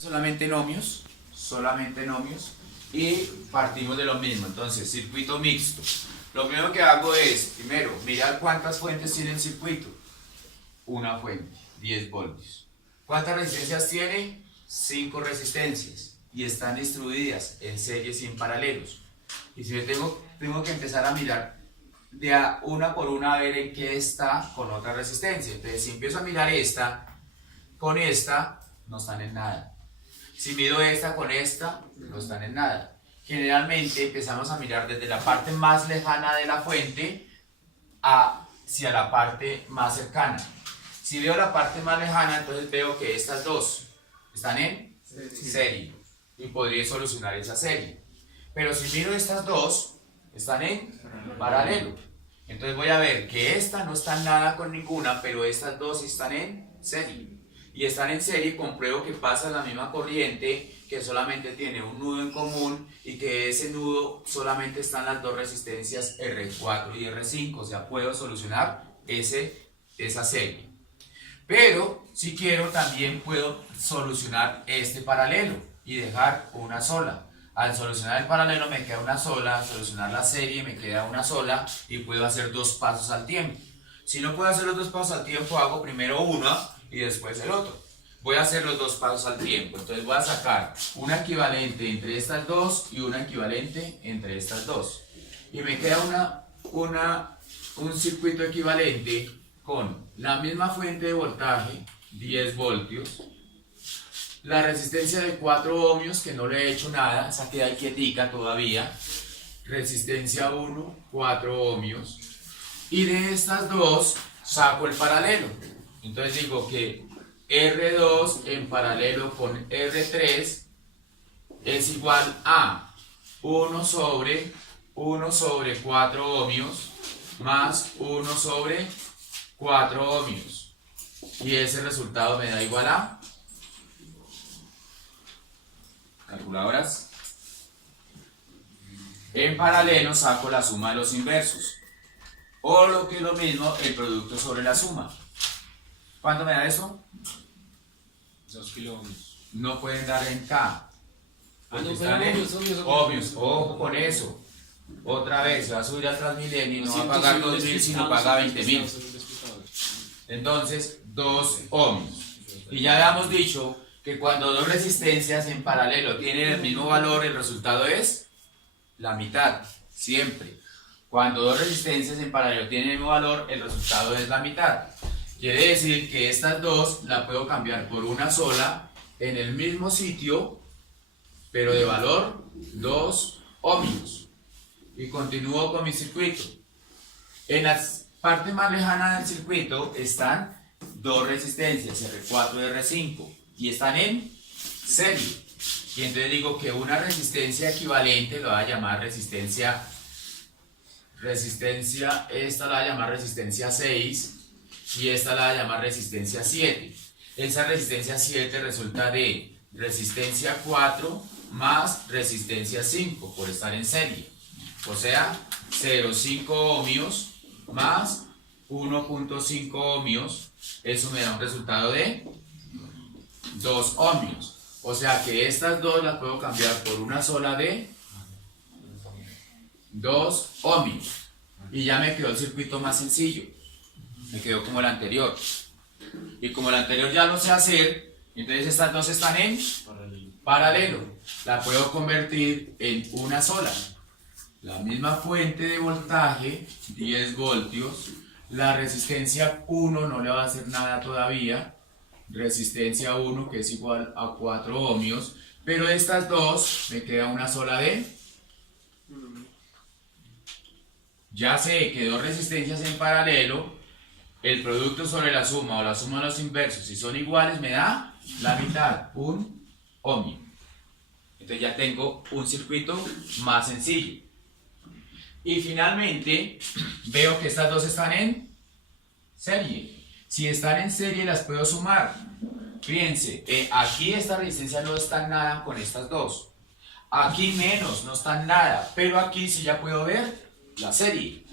Solamente en ohmios y partimos de lo mismo. Entonces, circuito mixto. Lo primero que hago es, primero, mirar cuántas fuentes tiene el circuito. Una fuente, 10 voltios. ¿Cuántas resistencias tiene? 5 resistencias. Y están distribuidas en series y en paralelos. Y si yo tengo que empezar a mirar de a una por una a ver en qué está con otra resistencia. Entonces, si empiezo a mirar esta con esta, no están en nada. Si mido esta con esta, no están en nada. Generalmente empezamos a mirar desde la parte más lejana de la fuente hacia la parte más cercana. Si veo la parte más lejana, entonces veo que estas dos están en serie y podría solucionar esa serie. Pero si miro estas dos, están en paralelo. Entonces voy a ver que esta no está en nada con ninguna, pero estas dos están en serie. Y están en serie, compruebo que pasa la misma corriente, que solamente tiene un nudo en común y que ese nudo solamente están las dos resistencias R4 y R5, o sea, puedo solucionar esa serie. Pero si quiero también puedo solucionar este paralelo y dejar una sola. Al solucionar el paralelo me queda una sola, al solucionar la serie me queda una sola y puedo hacer dos pasos al tiempo. Si no puedo hacer los dos pasos al tiempo, hago primero una y después el otro. Voy a hacer los dos pasos al tiempo. Entonces voy a sacar una equivalente entre estas dos y una equivalente entre estas dos. Y me queda un circuito equivalente con la misma fuente de voltaje, 10 voltios, la resistencia de 4 ohmios, que no le he hecho nada, esa queda ahí quietica todavía, resistencia 1, 4 ohmios, y de estas dos saco el paralelo. Entonces digo que R2 en paralelo con R3 es igual a 1 sobre 4 ohmios más 1 sobre 4 ohmios. Y ese resultado me da igual a... calculadoras. En paralelo saco la suma de los inversos. O lo que es lo mismo, el producto sobre la suma. ¿Cuánto me da eso? 2 kilómetros. No pueden dar en K. Porque no, están en obvios. Ojo con eso. Otra vez, se va a subir al Transmilenio y no va a pagar 2.000 sino paga 20.000. Entonces, 2 ohmios. Y ya habíamos dicho que cuando dos resistencias en paralelo tienen el mismo valor, el resultado es la mitad, siempre. Cuando dos resistencias en paralelo tienen el mismo valor, el resultado es la mitad. Quiere decir que estas dos la puedo cambiar por una sola en el mismo sitio, pero de valor 2 ohmios. Y continúo con mi circuito. En la parte más lejana del circuito están dos resistencias, R4 y R5, y están en serie. Y entonces digo que una resistencia equivalente lo voy a llamar resistencia, esta la voy a llamar resistencia 6, y esta la voy a llamar resistencia 7. Esa resistencia 7 resulta de resistencia 4 más resistencia 5 por estar en serie. O sea, 0,5 ohmios más 1,5 ohmios. Eso me da un resultado de 2 ohmios. O sea que estas dos las puedo cambiar por una sola de 2 ohmios. Y ya me quedó el circuito más sencillo. Me quedó como el anterior. Y como el anterior ya lo sé hacer, entonces estas dos están en paralelo. La puedo convertir en una sola. La misma fuente de voltaje, 10 voltios. La resistencia 1 no le va a hacer nada todavía. Resistencia 1 que es igual a 4 ohmios. Pero estas dos me queda una sola de... Ya sé que dos resistencias en paralelo, el producto sobre la suma o la suma de los inversos, si son iguales, me da la mitad, 1 ohmio. Entonces ya tengo un circuito más sencillo. Y finalmente, veo que estas dos están en serie. Si están en serie, las puedo sumar. Fíjense, aquí esta resistencia no está en nada con estas dos. Aquí menos, no está en nada. Pero aquí sí ya puedo ver la serie.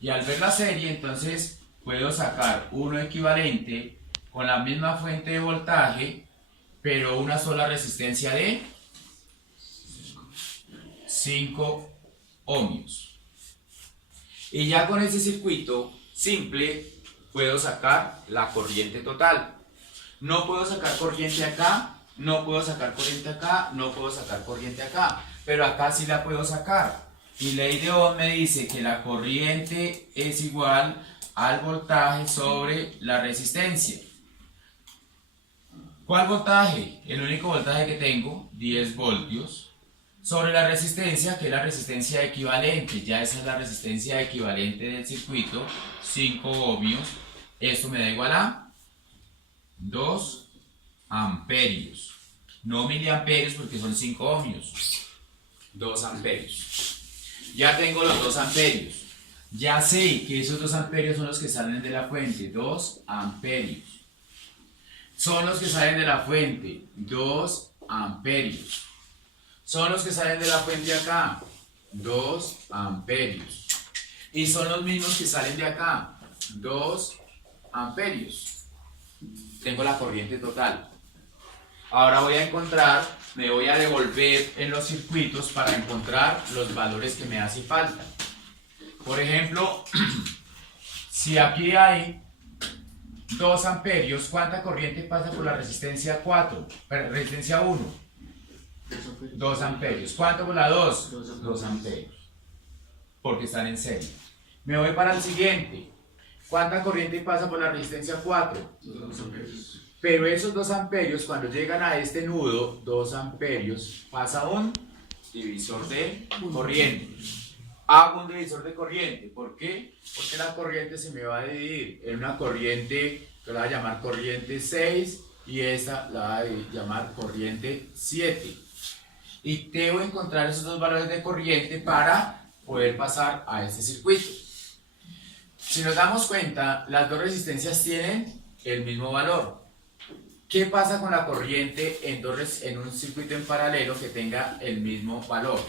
Y al ver la serie, entonces puedo sacar uno equivalente con la misma fuente de voltaje pero una sola resistencia de 5 ohmios. Y ya con ese circuito simple puedo sacar la corriente total. No puedo sacar corriente acá, no puedo sacar corriente acá, no puedo sacar corriente acá, pero acá sí la puedo sacar. Y ley de Ohm me dice que la corriente es igual al voltaje sobre la resistencia. ¿Cuál voltaje? El único voltaje que tengo, 10 voltios, sobre la resistencia, que es la resistencia equivalente. Ya esa es la resistencia equivalente del circuito, 5 ohmios. Esto me da igual a 2 amperios. No miliamperios porque son 5 ohmios. 2 amperios. Ya tengo los 2 amperios. Ya sé que esos 2 amperios son los que salen de la fuente. 2 amperios. Son los que salen de la fuente. 2 amperios. Son los que salen de la fuente acá. 2 amperios. Y son los mismos que salen de acá. 2 amperios. Tengo la corriente total. Ahora voy a encontrar, me voy a devolver en los circuitos para encontrar los valores que me hace falta. Por ejemplo, si aquí hay 2 amperios, ¿cuánta corriente pasa por la resistencia 4? Resistencia 1. 2 amperios. ¿Cuánto por la 2? 2 amperios. Porque están en serie. Me voy para el siguiente. ¿Cuánta corriente pasa por la resistencia 4? 2 amperios. Pero esos 2 amperios, cuando llegan a este nudo, 2 amperios, pasa un divisor de corriente. Hago un divisor de corriente. ¿Por qué? Porque la corriente se me va a dividir en una corriente que la voy a llamar corriente 6 y esta la voy a llamar corriente 7. Y debo encontrar esos 2 valores de corriente para poder pasar a este circuito. Si nos damos cuenta, las 2 resistencias tienen el mismo valor. ¿Qué pasa con la corriente en un circuito en paralelo que tenga el mismo valor?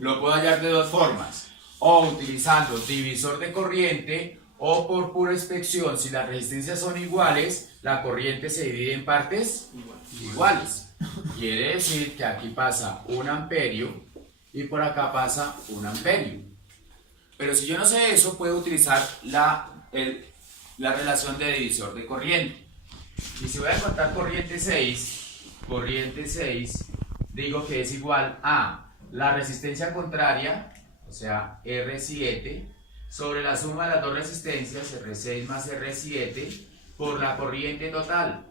Lo puedo hallar de 2 formas. O utilizando divisor de corriente o por pura inspección. Si las resistencias son iguales, la corriente se divide en partes iguales. Quiere decir que aquí pasa 1 amperio y por acá pasa 1 amperio. Pero si yo no sé eso, puedo utilizar la relación de divisor de corriente. Y si voy a encontrar corriente 6, digo que es igual a la resistencia contraria, o sea, R7, sobre la suma de las 2 resistencias, R6 más R7, por la corriente total.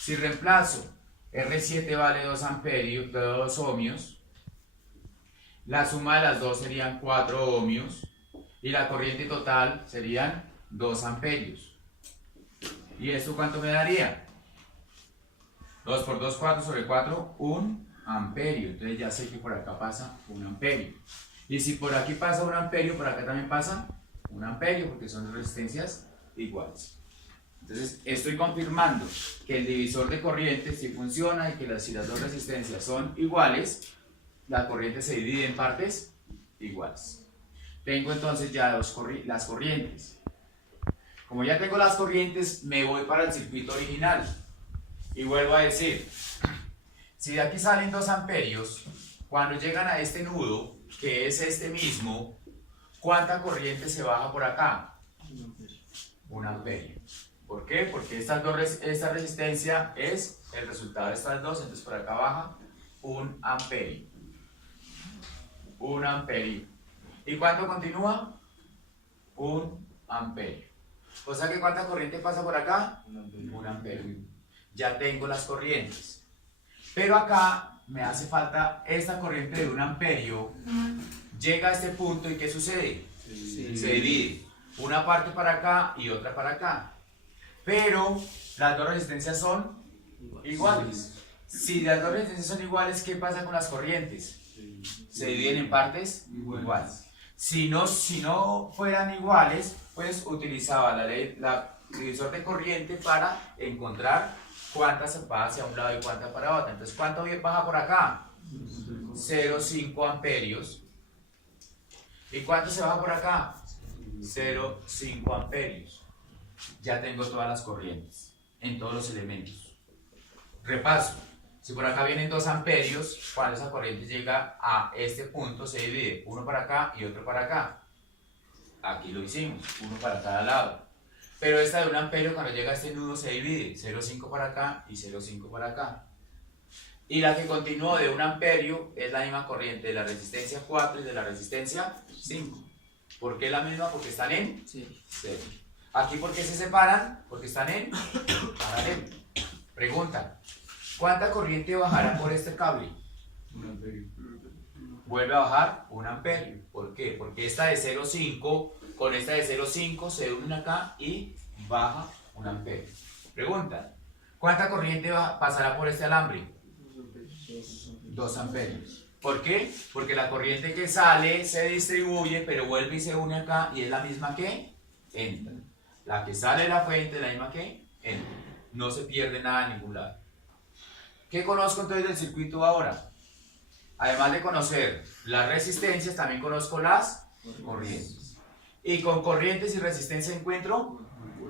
Si reemplazo, R7 vale 2 amperios, 2 ohmios, la suma de las 2 serían 4 ohmios, y la corriente total serían 2 amperios. ¿Y esto cuánto me daría? 2 por 2, 4 sobre 4, 1 amperio. Entonces ya sé que por acá pasa 1 amperio. Y si por aquí pasa 1 amperio, por acá también pasa 1 amperio, porque son resistencias iguales. Entonces estoy confirmando que el divisor de corriente sí funciona y que si las 2 resistencias son iguales, la corriente se divide en partes iguales. Tengo entonces ya las corrientes. Como ya tengo las corrientes, me voy para el circuito original. Y vuelvo a decir, si de aquí salen 2 amperios, cuando llegan a este nudo, que es este mismo, ¿cuánta corriente se baja por acá? 1 amperio. ¿Por qué? Porque esta resistencia es el resultado de estas 2, entonces por acá baja 1 amperio. 1 amperio. ¿Y cuánto continúa? 1 amperio. O sea que ¿cuánta corriente pasa por acá? 1 amperio. Ya tengo las corrientes. Pero acá me hace falta esta corriente de 1 amperio. Llega a este punto y ¿qué sucede? Se divide. Una parte para acá y otra para acá. Pero las 2 resistencias son iguales. Si las 2 resistencias son iguales, ¿qué pasa con las corrientes? Se dividen en partes iguales. Si no fueran iguales, pues utilizaba la divisor de corriente para encontrar cuántas se va hacia un lado y cuántas para otra. Entonces, ¿cuánto baja por acá? 0,5 amperios. ¿Y cuánto se baja por acá? 0,5 amperios. Ya tengo todas las corrientes en todos los elementos. Repaso. Si por acá vienen 2 amperios, cuando esa corriente llega a este punto se divide, uno para acá y otro para acá. Aquí lo hicimos, uno para cada lado. Pero esta de 1 amperio cuando llega a este nudo se divide, 0,5 para acá y 0,5 para acá. Y la que continuó de 1 amperio es la misma corriente de la resistencia 4 y de la resistencia 5. ¿Por qué la misma? Porque están en serie. Aquí, ¿por qué se separan? Porque están en paralelo. Pregunta, ¿cuánta corriente bajará por este cable? 1 amperio. Vuelve a bajar 1 amperio. ¿Por qué? Porque esta de 0,5 con esta de 0,5 se unen acá y baja 1 amperio. Pregunta, ¿cuánta corriente pasará por este alambre? 2 amperios. ¿Por qué? Porque la corriente que sale se distribuye, pero vuelve y se une acá y es la misma que entra. La que sale de la fuente es la misma que entra. No se pierde nada en ningún lado. ¿Qué conozco entonces del circuito ahora? Además de conocer las resistencias, también conozco las corrientes. Y con corrientes y resistencia encuentro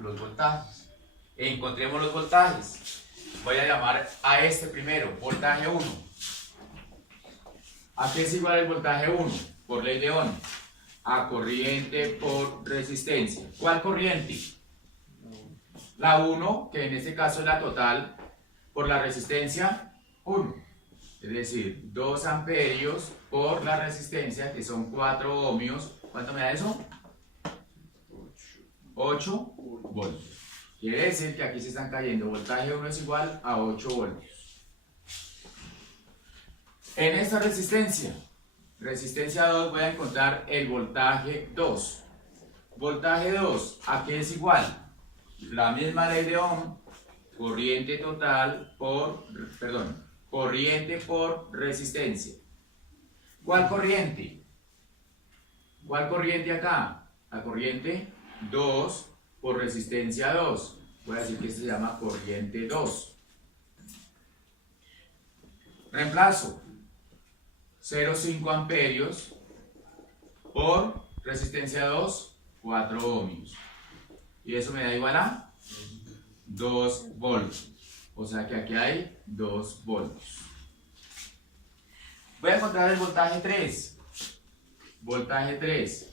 los voltajes. Encontremos los voltajes. Voy a llamar a este primero, voltaje 1. ¿A qué es igual el voltaje 1? Por ley de Ohm. A corriente por resistencia. ¿Cuál corriente? La 1, que en este caso es la total, por la resistencia 1. Es decir, 2 amperios por la resistencia, que son 4 ohmios. ¿Cuánto me da eso? 8 voltios. Quiere decir que aquí se están cayendo. Voltaje 1 es igual a 8 voltios. En esta resistencia, resistencia 2, voy a encontrar el voltaje 2. Voltaje 2, ¿a qué es igual? La misma ley de Ohm, corriente total por, corriente por resistencia. ¿Cuál corriente? ¿Cuál corriente acá? La corriente 2 por resistencia 2. Voy a decir que esto se llama corriente 2. Reemplazo. 0,5 amperios por resistencia 2, 4 ohmios. Y eso me da igual a 2 voltios. O sea que aquí hay 2 voltios. Voy a encontrar el voltaje 3. Voltaje 3.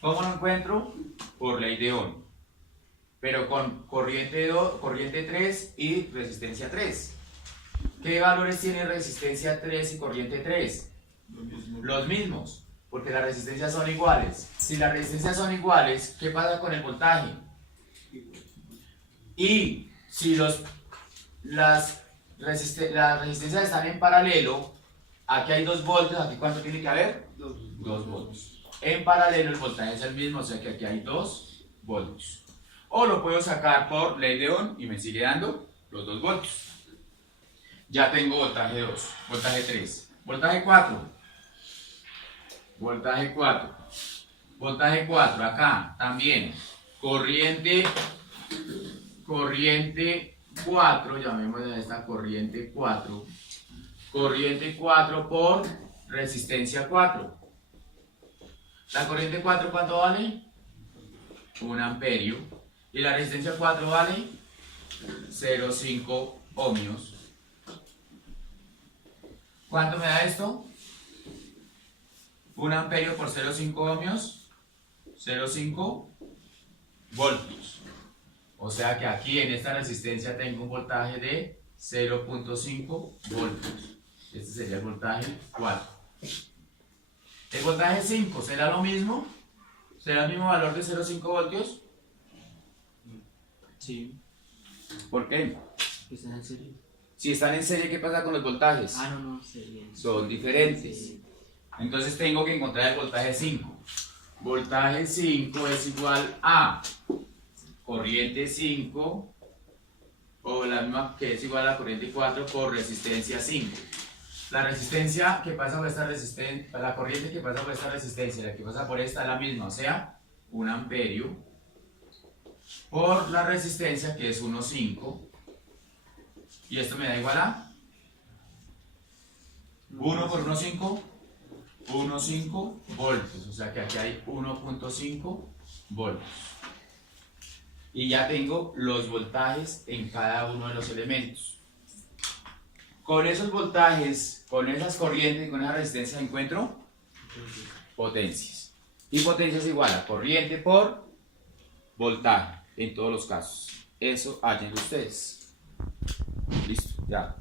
¿Cómo lo encuentro? Por ley de Ohm. Pero con corriente 3 y resistencia 3. ¿Qué valores tiene resistencia 3 y corriente 3? Los mismos, porque las resistencias son iguales. Si las resistencias son iguales, ¿qué pasa con el voltaje? Y si las resistencias están en paralelo, aquí hay 2 voltios, ¿aquí cuánto tiene que haber? 2 voltios. En paralelo el voltaje es el mismo, o sea que aquí hay 2 voltios. O lo puedo sacar por ley de Ohm y me sigue dando los 2 voltios. Ya tengo voltaje 2, voltaje 3, voltaje 4. Voltaje 4. Voltaje 4, acá también. Corriente 4, llamémosle a esta corriente 4. Corriente 4 por resistencia 4. La corriente 4, ¿cuánto vale? 1 amperio. Y la resistencia 4 vale 0,5 ohmios. ¿Cuánto me da esto? 1 amperio por 0,5 ohmios, 0,5 voltios. O sea que aquí en esta resistencia tengo un voltaje de 0,5 voltios. Este sería el voltaje 4. ¿El voltaje 5 será lo mismo? ¿Será el mismo valor de 0,5 voltios? Sí. ¿Por qué? ¿Están en serie? Si están en serie, ¿qué pasa con los voltajes? Ah, no, serie. Son diferentes. Sí. Entonces tengo que encontrar el voltaje 5. Voltaje 5 es igual a corriente 5, o la misma que es igual a la corriente 4 por resistencia 5. La resistencia que pasa por esta resistencia, la corriente que pasa por esta resistencia, la que pasa por esta es la misma, o sea, 1 amperio por la resistencia que es 1,5. Y esto me da igual a 1 por 1,5, 1,5 voltios, o sea que aquí hay 1,5 voltios. Y ya tengo los voltajes en cada uno de los elementos. Con esos voltajes, con esas corrientes y con esa resistencia encuentro potencias. Y potencia es igual a corriente por voltaje en todos los casos. Eso hallen ustedes. Listo, ya.